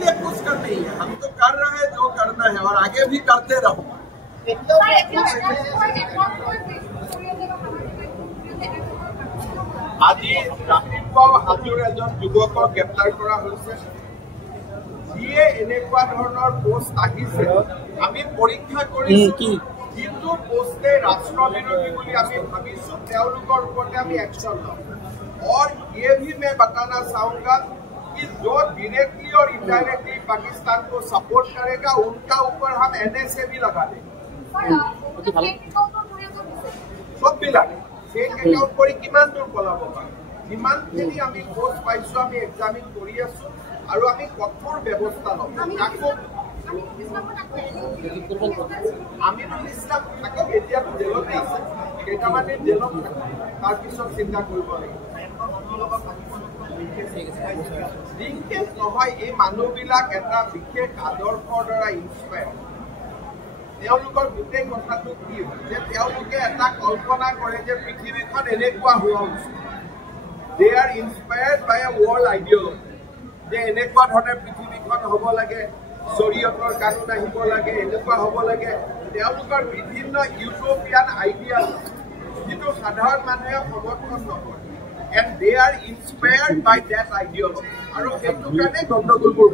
लिए कुछ कर नहीं है, हम तो कर रहे हैं जो करना है और आगे भी करते रहो। আজি ৰাতিপুৱা হাজোৰ এজন যুৱকক গ্ৰেপ্তাৰ কৰা হৈছে, যিয়ে এনেকুৱা ধৰণৰ পোষ্ট আহিছে আমি পৰীক্ষা কৰিছো, কিন্তু পোষ্টে ৰাষ্ট্ৰবিৰোধী বুলি আমি ভাবিছো, তেওঁলোকৰ ওপৰতে আমি একশ্যন লম। और ये भी मैं बताना चाहूंगा कि जो डायरेक्टली और इनडायरेक्टली पाकिस्तान को सपोर्ट करेगा उनका ऊपर हम NSA भी लगा देंगे। सब मिलाके फेक एकाउंट কৰি কিমান দূৰ পলাব পাৰে, সিমানখিনি আমি পোষ্ট পাইছো, আমি এক্সামিন কৰি আছো আৰু আমি কঠোৰ ব্যৱস্থা ল'ম। আমিনুল ইছলাম থাকক, এতিয়া জেলতে আছে, কেইটামানে জেলত থাকে, তাৰপিছত চিন্তা কৰিব লাগিব। লিংকেজ নহয়, এই মানুহবিলাক এটা বিশেষ আদৰ্শৰ দ্বাৰা ইনস্পায়াৰ। তেওঁলোকৰ গোটেই কথাটো কি হয় যে তেওঁলোকে এটা কল্পনা কৰে যে পৃথিৱীখন এনেকুৱা হোৱা উচিত। দে are inspired by A world ideology, যে এনেকুৱা ধৰণে পৃথিৱীখন হ'ব লাগে, শৰীয়তৰ কানুন আহিব লাগে, এনেকুৱা হ'ব লাগে। তেওঁলোকৰ বিভিন্ন ইউৰোপিয়ান আইডিয়াল যিটো সাধাৰণ মানুহে সমৰ্থন নকৰে, and they are inspired by that ideology, আৰু সেইটো কাৰণে গণ্ডগোলবোৰ